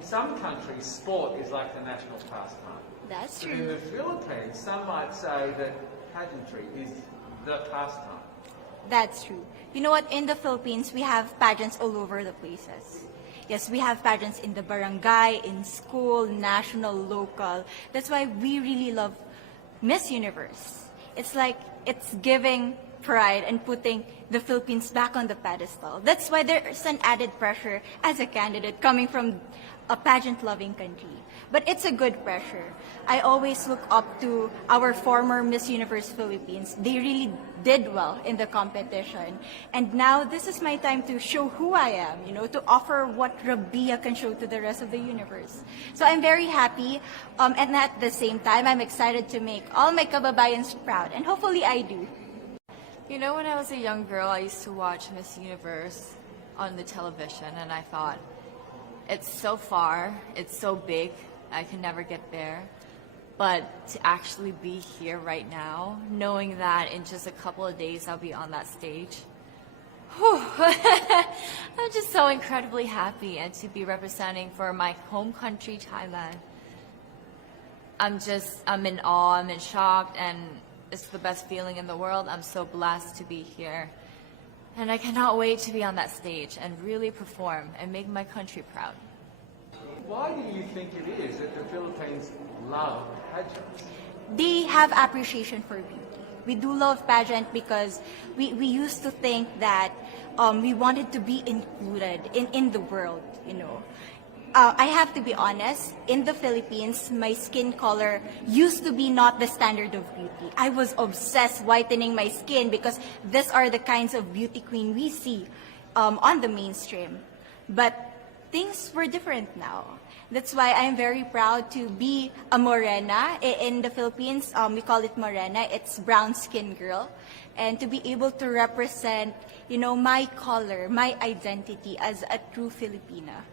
in some countries, sport is like the national pastime. That's But in true. the Philippines, some might say that pageantry is the pastime. That's true. You know what? In the Philippines, we have pageants all over the places. Yes, we have pageants in the barangay, in school, national, local. That's why we really love Miss Universe. It's like it's giving pride and putting the Philippines back on the pedestal. That's why there's an added pressure as a candidate coming from a pageant-loving country. But it's a good pressure. I always look up to our former Miss Universe Philippines. They really did well in the competition. And now this is my time to show who I am, to offer what Rabiya can show to the rest of the universe. So I'm very happy, and at the same time, I'm excited to make all my kababayans proud, and hopefully I do. You know, when I was a young girl, I used to watch Miss Universe on the television, and I thought, it's so far, it's so big, I can never get there. But to actually be here right now, knowing that in just a couple of days I'll be on that stage, whew, I'm just so incredibly happy, and to be representing for my home country, Thailand. I'm in awe, I'm in shock, and it's the best feeling in the world. I'm so blessed to be here. And I cannot wait to be on that stage and really perform and make my country proud. Why do you think it is that the Philippines love pageants? They have appreciation for beauty. We do love pageant because we used to think that we wanted to be included in the world, I have to be honest, in the Philippines, my skin color used to be not the standard of beauty. I was obsessed whitening my skin because these are the kinds of beauty queen we see on the mainstream. But things were different now. That's why I'm very proud to be a morena. In the Philippines, we call it morena. It's brown skin girl. And to be able to represent, my color, my identity as a true Filipina.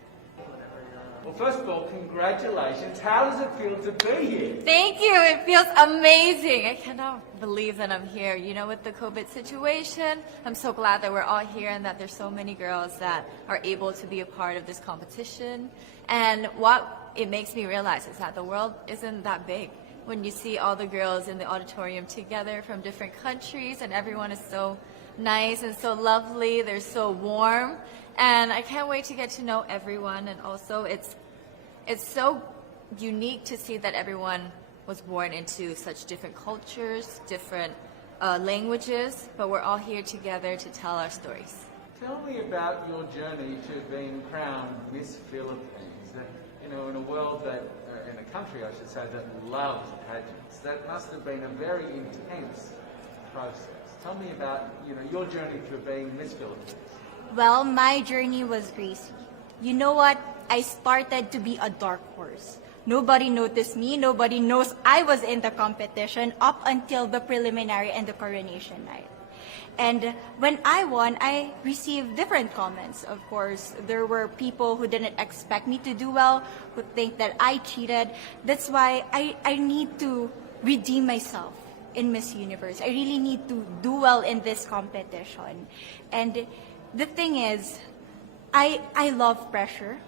Well, first of all, congratulations. How does it feel to be here? Thank you. It feels amazing. I cannot believe that I'm here. With the COVID situation, I'm so glad that we're all here and that there's so many girls that are able to be a part of this competition. And what it makes me realize is that the world isn't that big. When you see all the girls in the auditorium together from different countries, and everyone is so nice and so lovely, they're so warm. And I can't wait to get to know everyone. And also it's so unique to see that everyone was born into such different cultures, different languages, but we're all here together to tell our stories. Tell me about your journey to being crowned Miss Philippines. In a world in a country, I should say, that loves pageants. That must have been a very intense process. Tell me about, your journey to being Miss Philippines. Well, my journey was crazy. You know what? I started to be a dark horse. Nobody noticed me. Nobody knows I was in the competition up until the preliminary and the coronation night. And when I won, I received different comments. Of course, there were people who didn't expect me to do well, who think that I cheated. That's why I need to redeem myself in Miss Universe. I really need to do well in this competition. And the thing is, I love pressure.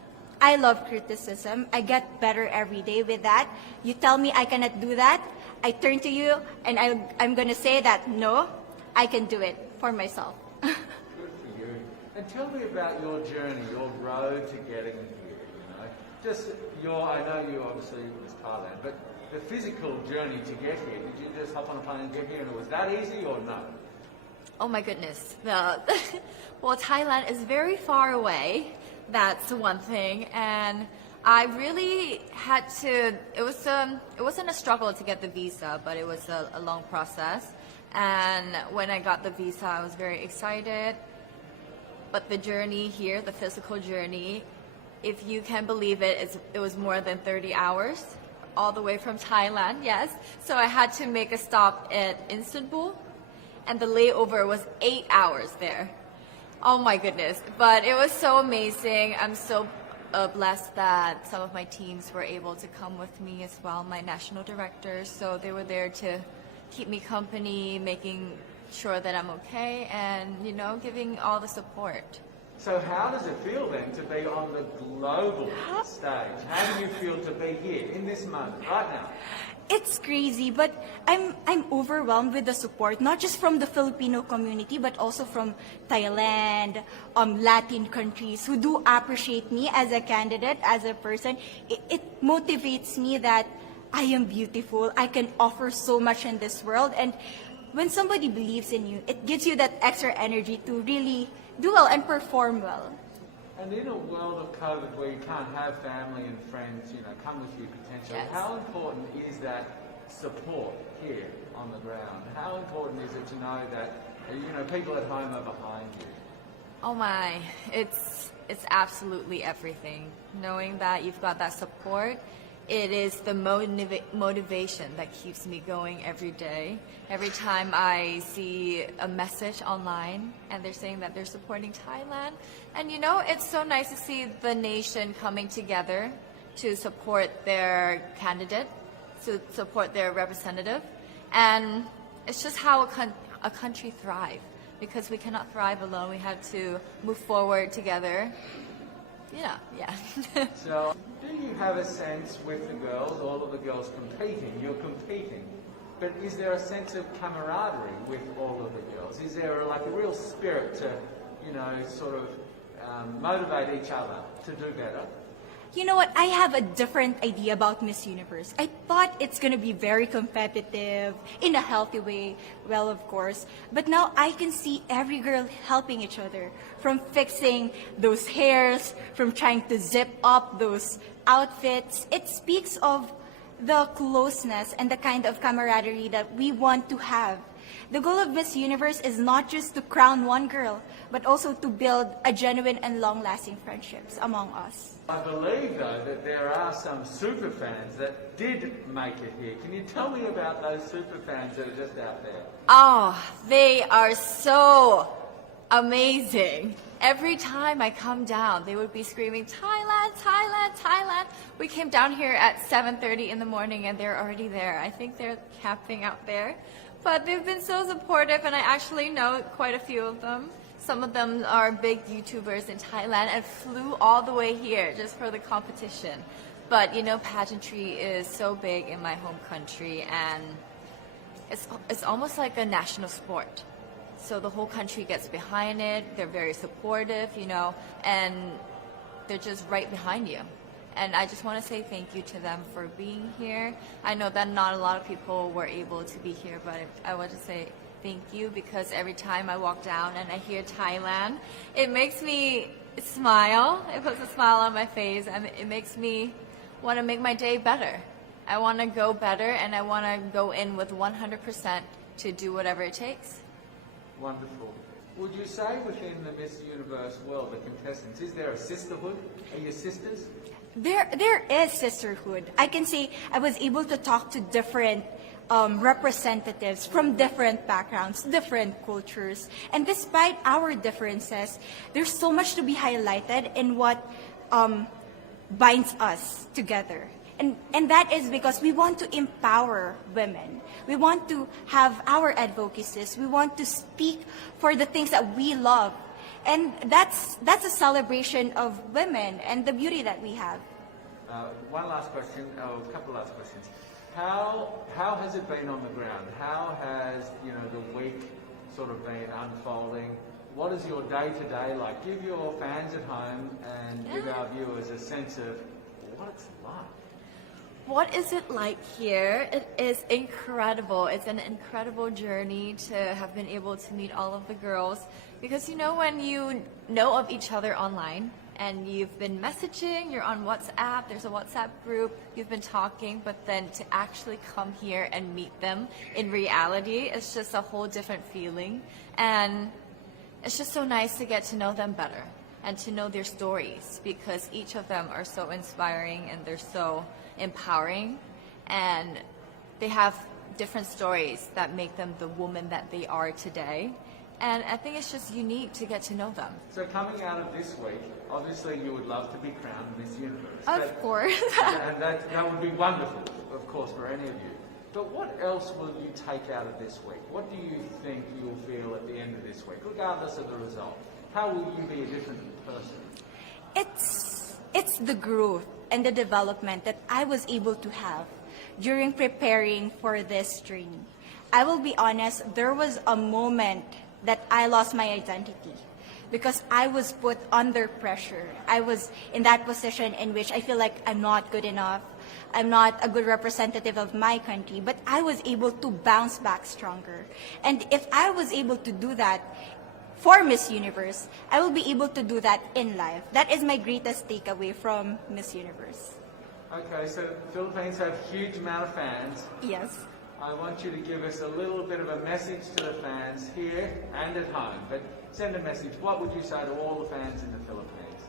I love criticism. I get better every day with that. You tell me I cannot do that, I turn to you and I'm going to say that, no, I can do it for myself. Good for you. And tell me about your journey, your road to getting here. I know you obviously was Thailand, but the physical journey to get here, did you just hop on a plane and get here and it was that easy or no? Oh my goodness. Well, Thailand is very far away. That's one thing. And I really had to, it wasn't a struggle to get the visa, but it was a long process. And when I got the visa, I was very excited. But the journey here, the physical journey, if you can believe it, it was more than 30 hours, all the way from Thailand, yes. So I had to make a stop at Istanbul, and the layover was 8 hours there. Oh my goodness. But it was so amazing. I'm so blessed that some of my teams were able to come with me as well, my national directors. So they were there to keep me company, making sure that I'm okay, and giving all the support. So how does it feel then to be on the global stage? How do you feel to be here in this moment, right now? It's crazy, but I'm overwhelmed with the support, not just from the Filipino community, but also from Thailand, Latin countries who do appreciate me as a candidate, as a person. It motivates me that I am beautiful. I can offer so much in this world, and when somebody believes in you, it gives you that extra energy to really do well and perform well. And in a world of COVID where you can't have family and friends, come with you potentially, Yes. how important is that support here on the ground? How important is it to know that, people at home are behind you? Oh my, it's absolutely everything. Knowing that you've got that support, it is the motivation that keeps me going every day. Every time I see a message online and they're saying that they're supporting Thailand, and it's so nice to see the nation coming together to support their candidate, to support their representative, and it's just how a country thrives. Because we cannot thrive alone, we have to move forward together. Yeah. So, do you have a sense with the girls, all of the girls competing, you're competing, but is there a sense of camaraderie with all of the girls? Is there like a real spirit to, sort of motivate each other to do better? You know what? I have a different idea about Miss Universe. I thought it's going to be very competitive in a healthy way. Well, of course. But now I can see every girl helping each other. From fixing those hairs, from trying to zip up those outfits. It speaks of the closeness and the kind of camaraderie that we want to have. The goal of Miss Universe is not just to crown one girl, but also to build a genuine and long-lasting friendships among us. I believe, though, that there are some super fans that did make it here. Can you tell me about those super fans that are just out there? Oh, they are so amazing. Every time I come down, they would be screaming, Thailand, Thailand, Thailand. We came down here at 7:30 in the morning and they're already there. I think they're camping out there. But they've been so supportive, and I actually know quite a few of them. Some of them are big YouTubers in Thailand and flew all the way here just for the competition. But pageantry is so big in my home country, and it's almost like a national sport. So the whole country gets behind it. They're very supportive, and they're just right behind you. And I just want to say thank you to them for being here. I know that not a lot of people were able to be here, but I want to say thank you, because every time I walk down and I hear Thailand, it makes me smile. It puts a smile on my face, and it makes me want to make my day better. I want to go better, and I want to go in with 100% to do whatever it takes. Wonderful. Would you say within the Miss Universe world, the contestants, is there a sisterhood? Are you sisters? There is sisterhood. I can say I was able to talk to different representatives from different backgrounds, different cultures. And despite our differences, there's so much to be highlighted in what binds us together. And that is because we want to empower women. We want to have our advocacies. We want to speak for the things that we love. And that's a celebration of women and the beauty that we have. One last question, a couple of last questions. How has it been on the ground? How has the week sort of been unfolding? What is your day-to-day like? Give your fans at home and give our viewers a sense of what it's like. What is it like here? It is incredible. It's an incredible journey to have been able to meet all of the girls. Because when you know of each other online and you've been messaging, you're on WhatsApp, there's a WhatsApp group, you've been talking, but then to actually come here and meet them in reality, it's just a whole different feeling. And it's just so nice to get to know them better and to know their stories, because each of them are so inspiring and they're so empowering, and they have different stories that make them the woman that they are today. And I think it's just unique to get to know them. So coming out of this week, obviously you would love to be crowned Miss Universe. Of course. And that would be wonderful, of course, for any of you. But what else will you take out of this week? What do you think you'll feel at the end of this week, regardless of the result? how will you be a different person? It's the growth and the development that I was able to have during preparing for this journey. I will be honest, there was a moment that I lost my identity because I was put under pressure. I was in that position in which I feel like I'm not good enough. I'm not a good representative of my country, but I was able to bounce back stronger. And if I was able to do that for Miss Universe, I will be able to do that in life. That is my greatest takeaway from Miss Universe. Okay, so the Philippines have a huge amount of fans. Yes. I want you to give us a little bit of a message to the fans here and at home. But send a message. What would you say to all the fans in the Philippines?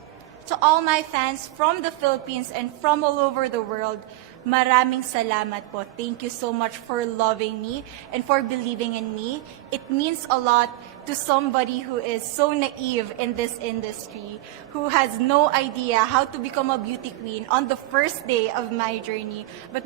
To all my fans from the Philippines and from all over the world, maraming salamat po. Thank you so much for loving me and for believing in me. It means a lot to somebody who is so naive in this industry, who has no idea how to become a beauty queen on the first day of my journey. But